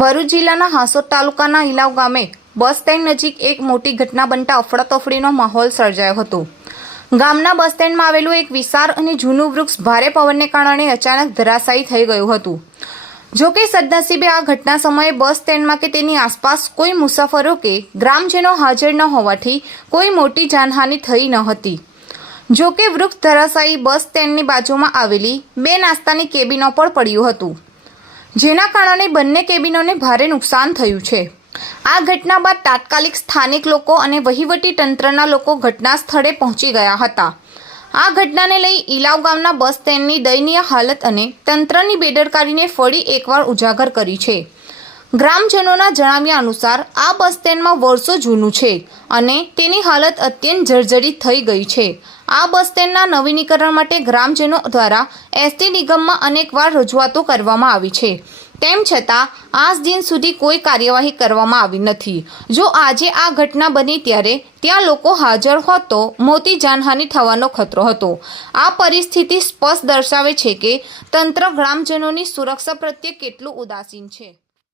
ભરૂચ જિલ્લાના હાંસોદ તાલુકાના ઇલાવ ગામે બસ સ્ટેન્ડ નજીક એક મોટી ઘટના બનતા અફડાતફડીનો માહોલ સર્જાયો હતો. ગામના બસ સ્ટેન્ડમાં આવેલું એક વિશાળ અને જૂનું વૃક્ષ ભારે પવનને કારણે અચાનક ધરાશાયી થઈ ગયું હતું. જો કે સદનસીબે આ ઘટના સમયે બસ સ્ટેન્ડમાં કે તેની આસપાસ કોઈ મુસાફરો કે ગ્રામજનો હાજર ન હોવાથી કોઈ મોટી જાનહાનિ થઈ ન હતી. જો કે વૃક્ષ ધરાશાયી બસ સ્ટેન્ડની બાજુમાં આવેલી બે નાસ્તાની કેબિનો પર પડ્યું હતું. જેના કારણે બંને કેબિનોને ભારે નુકસાન થયું છે. આ ઘટના બાદ તાત્કાલિક સ્થાનિક લોકો અને વહીવટી તંત્રના લોકો ઘટના સ્થળે પહોંચી ગયા હતા. આ ઘટનાને લઈ ઇલાવ ગામના બસ સ્ટેન્ડની દયનીય હાલત અને તંત્રની બેદરકારીને ફરી એકવાર ઉજાગર કરી છે. ગ્રામજનોના જણાવ્યા અનુસાર, આ બસ સ્ટેન્ડમાં વર્ષો જૂનું છે અને તેની હાલત અત્યંત જર્જરિત થઈ ગઈ છે. આ બસ સ્ટેન્ડના નવીનીકરણ માટે ગ્રામજનો દ્વારા એસટી નિગમમાં અનેકવાર રજૂઆતો કરવામાં આવી છે. તેમ છતાં, આજ દિન સુધી કોઈ કાર્યવાહી કરવામાં આવી નથી. જો આજે આ ઘટના બની ત્યારે ત્યાં લોકો હાજર હોત તો મોટી જાનહાનિ થવાનો ખતરો હતો. આ પરિસ્થિતિ સ્પષ્ટ દર્શાવે છે કે તંત્ર ગ્રામજનોની સુરક્ષા પ્રત્યે કેટલું ઉદાસીન છે.